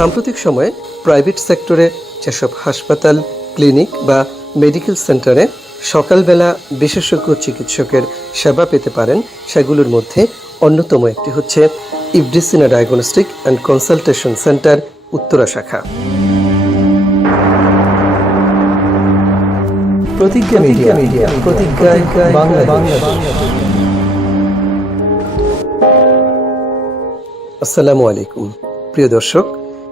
সাম্প্রতিক সময়ে প্রাইভেট সেক্টরে যেসব হাসপাতাল, ক্লিনিক বা মেডিকেল সেন্টারে সকালবেলা বিশেষজ্ঞ চিকিৎসকের সেবা পেতে পারেন, সেগুলোর মধ্যে অন্যতম একটি হচ্ছে Ibn Sina diagnostic and consultation center, Uttara শাখা। প্রতিজ্ঞা মিডিয়া মিডিয়া প্রতিজ্ঞায় বাংলা আসসালামু আলাইকুম। প্রিয় দর্শক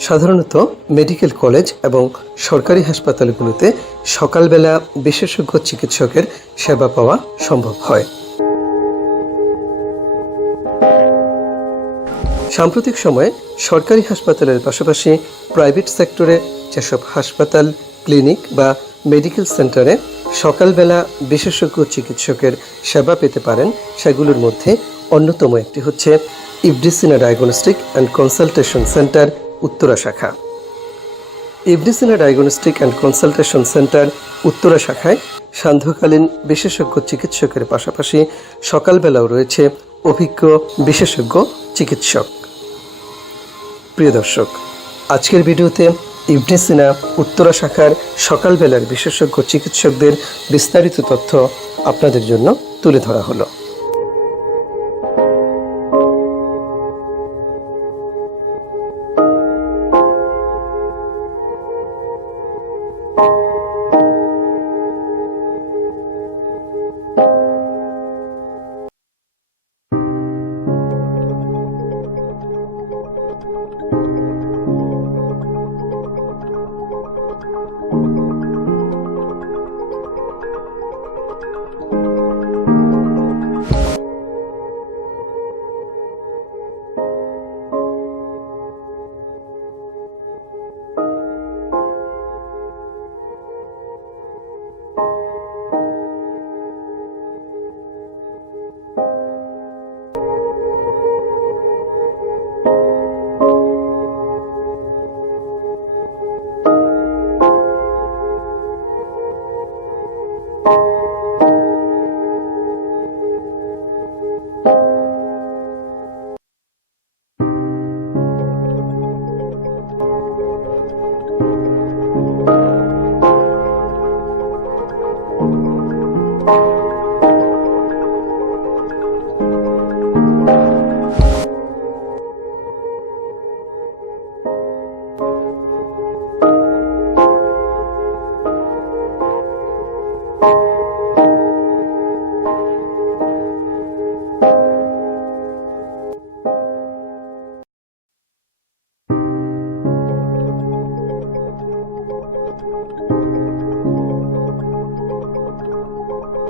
সাধারণত মেডিকেল কলেজ এবং সরকারি হাসপাতালগুলোতে সকালবেলা বিশেষজ্ঞ চিকিৎসকের সেবা পাওয়া সম্ভব হয়। সাম্প্রতিক সময়ে সরকারি হাসপাতালের পাশাপাশি প্রাইভেট সেক্টরে যেসব হাসপাতাল, ক্লিনিক বা মেডিকেল সেন্টারে সকালবেলা বিশেষজ্ঞ চিকিৎসকের সেবা পেতে পারেন, সেগুলোর মধ্যে অন্যতম একটি হচ্ছে Ibn Sina diagnostic and consultation center Uttara শাখা। Ibn Sina diagnostic and consultation center Uttara শাখায় সান্ধ্যকালীন বিশেষজ্ঞ চিকিৎসকের পাশাপাশি সকালবেলাও রয়েছে অভিজ্ঞ বিশেষজ্ঞ চিকিৎসক। প্রিয় দর্শক, আজকের ভিডিওতে ইবনেসিনা উত্তরা শাখার সকালবেলার বিশেষজ্ঞ চিকিৎসকদের বিস্তারিত তথ্য আপনাদের জন্য তুলে ধরা হলো।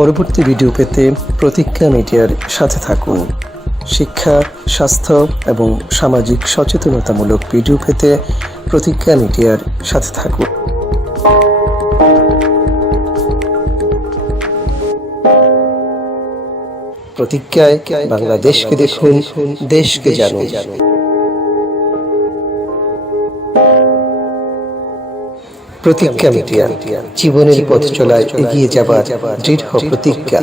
পরবর্তী ভিডিও পেতে প্রতীক্ষা মিডিয়ার সাথে থাকুন। শিক্ষা স্বাস্থ্য এবং সামাজিক সচেতনতামূলক ভিডিও পেতে প্রতীক্ষা মিডিয়ার সাথে থাকুন। প্রতিজ্ঞায় বাংলাদেশকে দেখুন, দেশকে জানুন। প্রতিজ্ঞা মিডিয়া, জীবনের পথ চলায় এগিয়ে যাবার দৃঢ় প্রতিজ্ঞা।